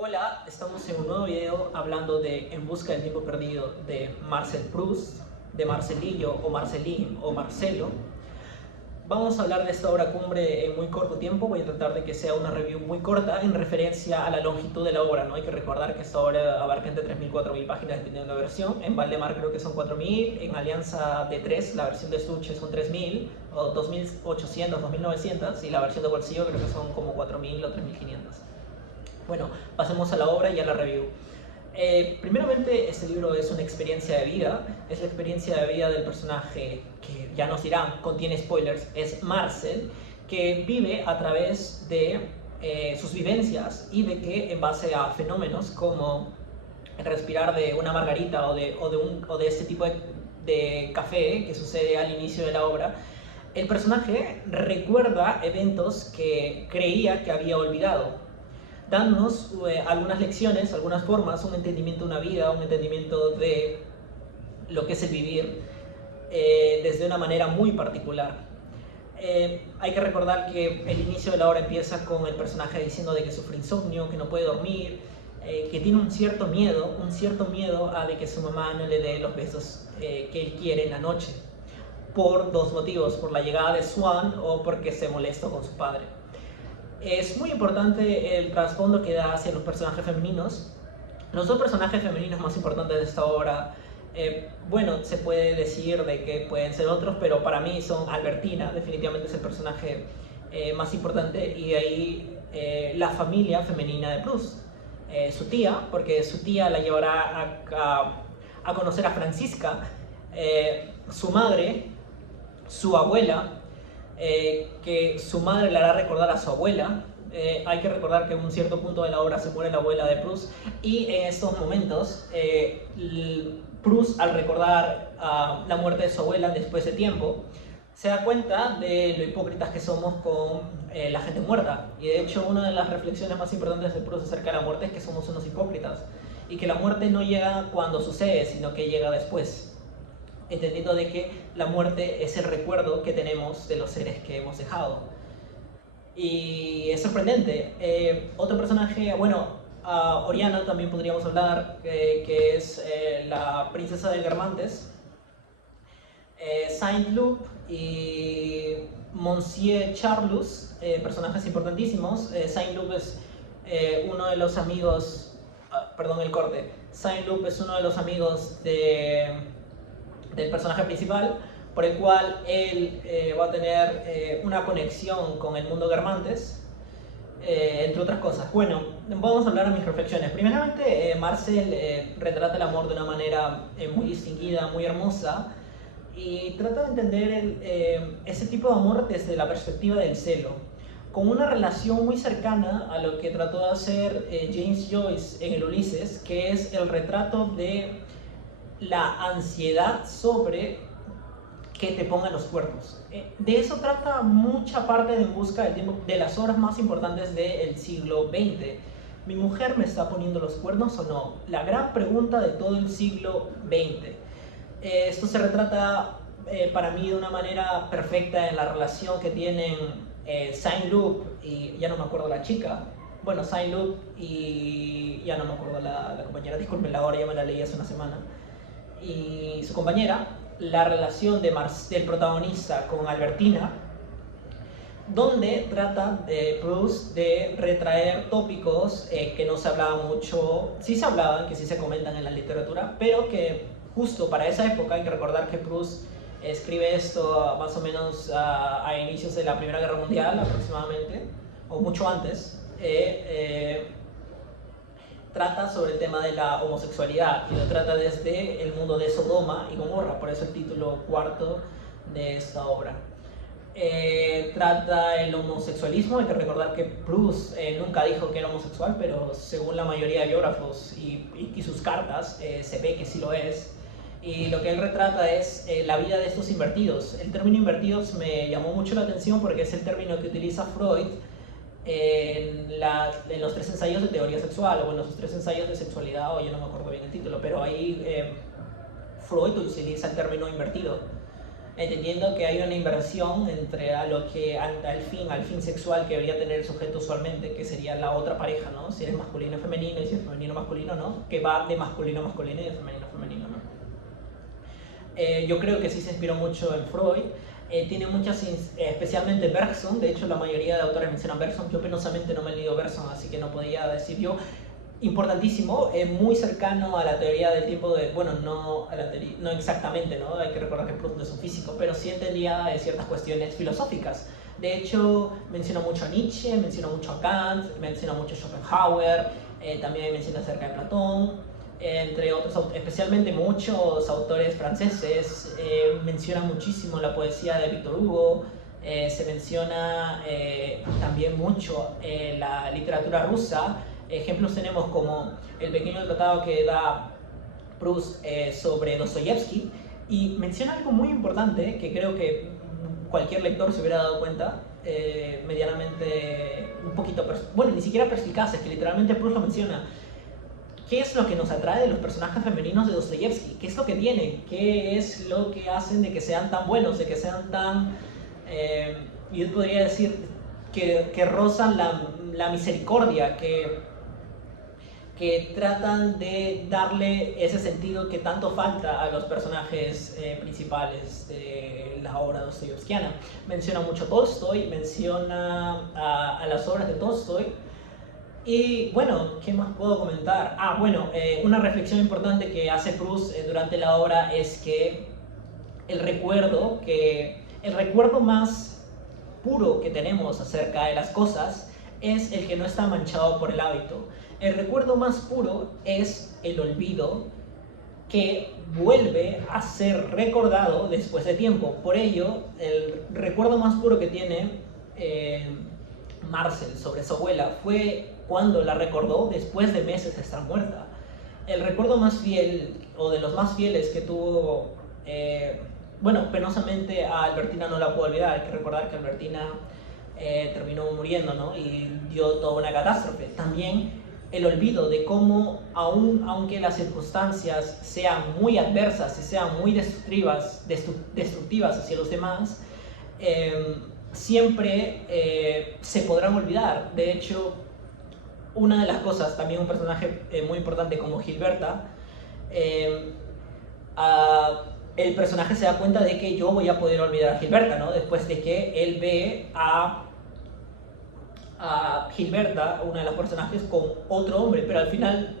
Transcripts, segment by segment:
Hola, estamos en un nuevo video hablando de En busca del tiempo perdido de Marcel Proust, de Marcelillo o Marcelín o Marcelo. Vamos a hablar de esta obra cumbre en muy corto tiempo. Voy a tratar de que sea una review muy corta en referencia a la longitud de la obra, ¿no? Hay que recordar que esta obra abarca entre 3.000 y 4.000 páginas dependiendo de la versión. En Valdemar creo que son 4.000, en Alianza de 3, la versión de estuche son 3.000 o 2.800, 2.900 y la versión de bolsillo creo que son como 4.000 o 3.500. Bueno, pasemos a la obra y a la review. Primeramente, este libro es una experiencia de vida, es la experiencia de vida del personaje que ya nos dirán, contiene spoilers, es Marcel, que vive a través de sus vivencias y de que en base a fenómenos como el respirar de una margarita o de este tipo de café que sucede al inicio de la obra, el personaje recuerda eventos que creía que había olvidado, dándonos algunas lecciones, algunas formas, un entendimiento de una vida, un entendimiento de lo que es el vivir desde una manera muy particular. Hay que recordar que el inicio de la obra empieza con el personaje diciendo de que sufre insomnio, que no puede dormir, que tiene un cierto miedo a de que su mamá no le dé los besos que él quiere en la noche, por dos motivos: por la llegada de Swan o porque se molestó con su padre. Es muy importante el trasfondo que da hacia los personajes femeninos. Los dos personajes femeninos más importantes de esta obra, bueno, se puede decir de que pueden ser otros, pero para mí son Albertina, definitivamente es el personaje más importante, y de ahí la familia femenina de Proust. Su tía, porque su tía la llevará a conocer a Francisca, su madre, su abuela, que su madre le hará recordar a su abuela. Hay que recordar que en un cierto punto de la obra se muere la abuela de Proust, y en estos momentos Proust, al recordar la muerte de su abuela después de tiempo, se da cuenta de lo hipócritas que somos con la gente muerta. Y de hecho, una de las reflexiones más importantes de Proust acerca de la muerte es que somos unos hipócritas y que la muerte no llega cuando sucede, sino que llega después, entendiendo de que la muerte es el recuerdo que tenemos de los seres que hemos dejado. Y es sorprendente. Otro personaje, bueno, Oriana también podríamos hablar, que es la princesa de Guermantes, Saint-Loup y Monsieur Charlus, personajes importantísimos. Saint-Loup es uno de los amigos, perdón el corte, Saint-Loup es uno de los amigos del personaje principal, por el cual él va a tener una conexión con el mundo Guermantes, entre otras cosas. Bueno, vamos a hablar de mis reflexiones. Primeramente, Marcel retrata el amor de una manera muy distinguida, muy hermosa, y trata de entender ese tipo de amor desde la perspectiva del celo, con una relación muy cercana a lo que trató de hacer James Joyce en el Ulises, que es el retrato de la ansiedad sobre que te pongan los cuernos. De eso trata mucha parte de En busca del tiempo, de las obras más importantes del siglo XX. ¿Mi mujer me está poniendo los cuernos o no? La gran pregunta de todo el siglo XX. Esto se retrata para mí de una manera perfecta en la relación que tienen Saint-Loup y ya no me acuerdo la chica. Bueno, Saint-Loup y ya no me acuerdo la compañera, disculpen la hora, ya me la leí hace una semana, y su compañera, la relación del protagonista con Albertina, donde trata Proust de retraer tópicos que no se hablaban mucho, sí se hablaban, que sí se comentan en la literatura, pero que justo para esa época, hay que recordar que Proust escribe esto más o menos a inicios de la Primera Guerra Mundial aproximadamente, o mucho antes. Trata sobre el tema de la homosexualidad y lo trata desde el mundo de Sodoma y Gomorra, por eso el título cuarto de esta obra. Trata el homosexualismo. Hay que recordar que Proust nunca dijo que era homosexual, pero según la mayoría de biógrafos y sus cartas se ve que sí lo es. Y lo que él retrata es la vida de estos invertidos. El término invertidos me llamó mucho la atención porque es el término que utiliza Freud en los 3 ensayos de teoría sexual, o en los 3 ensayos de sexualidad, o yo no me acuerdo bien el título, pero ahí Freud utiliza el término invertido. entendiendo que hay una inversión entre al fin sexual que debería tener el sujeto usualmente, que sería la otra pareja, ¿no? Si eres masculino y femenino, y si es femenino masculino, ¿no? Que va de masculino a masculino y de femenino a femenino, ¿no? Yo creo que sí se inspiró mucho en Freud. Tiene muchas, especialmente Bergson, de hecho la mayoría de autores mencionan Bergson. Yo penosamente no me he leído Bergson, así que no podía decir yo. Importantísimo, muy cercano a la teoría del tiempo de, bueno, no, no exactamente, ¿no? Hay que recordar que Proust no es un físico, pero sí entendía ciertas cuestiones filosóficas. De hecho, menciona mucho a Nietzsche, menciona mucho a Kant, menciona mucho a Schopenhauer, también menciona acerca de Platón, entre otros, especialmente muchos autores franceses. Menciona muchísimo la poesía de Victor Hugo, se menciona también mucho la literatura rusa. Ejemplos tenemos como el pequeño tratado que da Proust sobre Dostoyevsky, y menciona algo muy importante que creo que cualquier lector se hubiera dado cuenta, medianamente, un poquito, bueno, ni siquiera perspicaz, es que literalmente Proust lo menciona. ¿Qué es lo que nos atrae de los personajes femeninos de Dostoyevsky? ¿Qué es lo que tienen? ¿Qué es lo que hacen de que sean tan buenos, de que sean tan, yo podría decir, que rozan la misericordia, que tratan de darle ese sentido que tanto falta a los personajes principales de la obra dostoyevskiana? Menciona mucho Tolstoy, menciona a las obras de Tolstoy. Y bueno, ¿qué más puedo comentar? Bueno, una reflexión importante que hace Proust durante la obra es que el recuerdo más puro que tenemos acerca de las cosas es el que no está manchado por el hábito. El recuerdo más puro es el olvido, que vuelve a ser recordado después de tiempo. Por ello, el recuerdo más puro que tiene Marcel sobre su abuela fue cuando la recordó después de meses de estar muerta. El recuerdo más fiel, o de los más fieles que tuvo, bueno, penosamente a Albertina no la puedo olvidar. Hay que recordar que Albertina terminó muriendo, ¿no? Y dio toda una catástrofe. También el olvido de cómo, aunque las circunstancias sean muy adversas y sean muy destructivas hacia los demás, siempre se podrán olvidar. De hecho, una de las cosas, también un personaje muy importante como Gilberta, el personaje se da cuenta de que yo voy a poder olvidar a Gilberta, ¿no? Después de que él ve a Gilberta, una de los personajes, con otro hombre, pero al final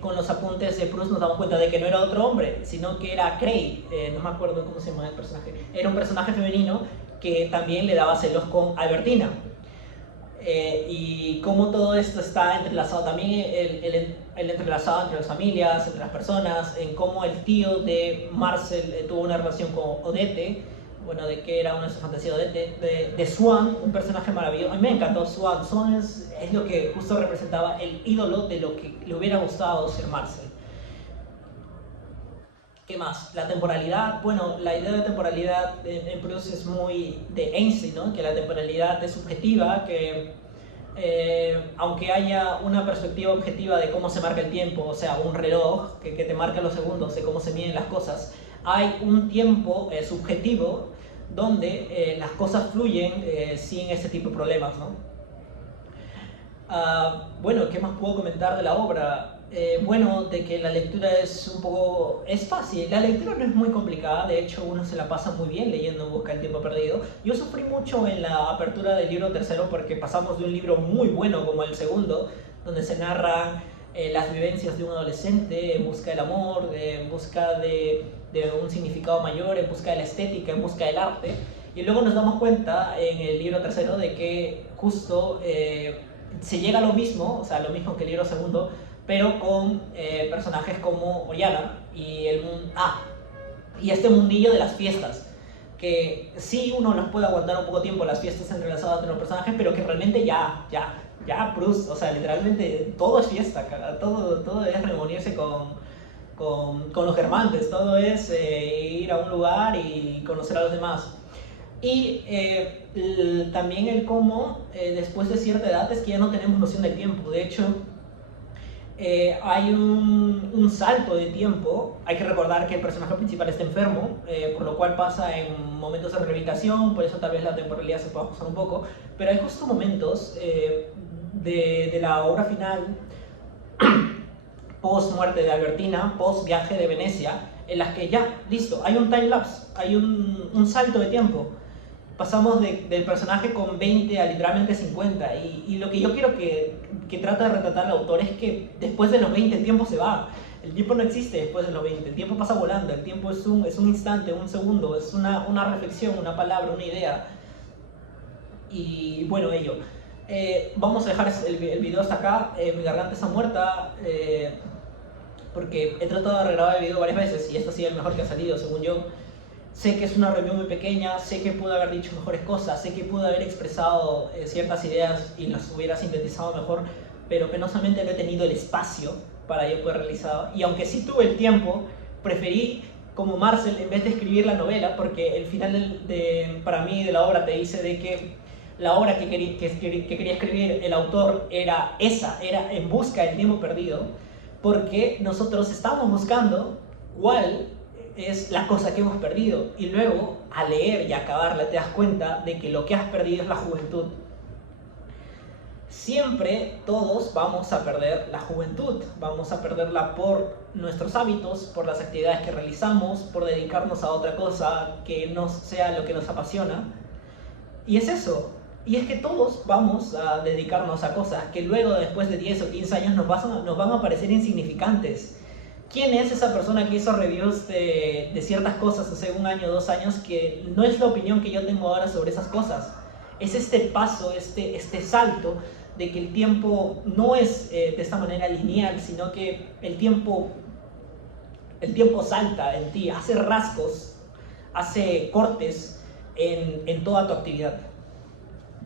con los apuntes de Proust nos damos cuenta de que no era otro hombre, sino que era Cray, no me acuerdo cómo se llama el personaje, era un personaje femenino que también le daba celos con Albertina. Y cómo todo esto está entrelazado también, el entrelazado entre las familias, entre las personas, en cómo el tío de Marcel tuvo una relación con Odette, bueno, de que era una de sus fantasías de Swann, un personaje maravilloso. A mí me encantó Swann. Swann es lo que justo representaba el ídolo de lo que le hubiera gustado ser Marcel. ¿Qué más? La temporalidad. Bueno, la idea de temporalidad en Proust es muy de Einstein, ¿no? Que la temporalidad es subjetiva, que aunque haya una perspectiva objetiva de cómo se marca el tiempo, o sea, un reloj que te marca los segundos de cómo se miden las cosas, hay un tiempo subjetivo donde las cosas fluyen sin ese tipo de problemas, ¿no? Bueno, ¿qué más puedo comentar de la obra? Bueno, de que la lectura es fácil. La lectura no es muy complicada, de hecho uno se la pasa muy bien leyendo En busca del tiempo perdido. Yo sufrí mucho en la apertura del libro tercero porque pasamos de un libro muy bueno como el segundo, donde se narran las vivencias de un adolescente en busca del amor, en busca de un significado mayor, en busca de la estética, en busca del arte. Y luego nos damos cuenta en el libro tercero de que justo se llega a lo mismo, o sea, lo mismo que el libro segundo, pero con personajes como Oriana y y este mundillo de las fiestas, que sí uno los puede aguantar un poco tiempo, las fiestas entrelazadas entre los personajes, pero que realmente ya Proust, o sea, literalmente todo es fiesta, todo es reunirse con los germantes, todo es ir a un lugar y conocer a los demás. Y también el cómo después de cierta edad es que ya no tenemos noción del tiempo. De hecho, hay un salto de tiempo. Hay que recordar que el personaje principal está enfermo, por lo cual pasa en momentos de rehabilitación, por eso tal vez la temporalidad se pueda ajustar un poco, pero hay justo momentos de la obra final, post muerte de Albertina, post viaje de Venecia, en las que ya, listo, hay un time lapse, hay un salto de tiempo. Pasamos del personaje con 20 a literalmente 50. Y lo que yo quiero que trata de retratar el autor es que después de los 20 el tiempo se va. El tiempo no existe después de los 20. El tiempo pasa volando. El tiempo es un instante, un segundo. Es una reflexión, una palabra, una idea. Y bueno, ello. Vamos a dejar el video hasta acá. Mi garganta está muerta. Porque he tratado de regrabar el video varias veces y este ha sido el mejor que ha salido, según yo. Sé que es una review muy pequeña, sé que pude haber dicho mejores cosas, sé que pude haber expresado ciertas ideas y las hubiera sintetizado mejor, pero penosamente no he tenido el espacio para yo poder realizarlo. Y aunque sí tuve el tiempo, preferí, como Marcel, en vez de escribir la novela, porque el final para mí de la obra te dice de que la obra que quería escribir el autor era esa, era En busca del tiempo perdido, porque nosotros estamos buscando cuál es la cosa que hemos perdido, y luego al leer y acabarla te das cuenta de que lo que has perdido es la juventud. Siempre todos vamos a perder la juventud, vamos a perderla por nuestros hábitos, por las actividades que realizamos, por dedicarnos a otra cosa que no sea lo que nos apasiona. Y es eso, y es que todos vamos a dedicarnos a cosas que luego, después de 10 o 15 años, nos van a parecer insignificantes. ¿Quién es esa persona que hizo reviews de ciertas cosas hace 1 año, 2 años, que no es la opinión que yo tengo ahora sobre esas cosas? Es este paso, este salto de que el tiempo no es de esta manera lineal, sino que el tiempo salta en ti, hace rasgos, hace cortes en toda tu actividad.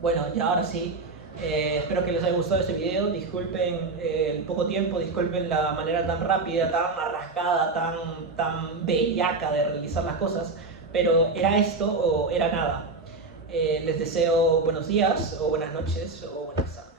Bueno, y ahora sí, espero que les haya gustado este video. Disculpen el poco tiempo, disculpen la manera tan rápida, tan arrascada, tan bellaca de realizar las cosas, pero era esto o era nada. Les deseo buenos días o buenas noches o buenas tardes.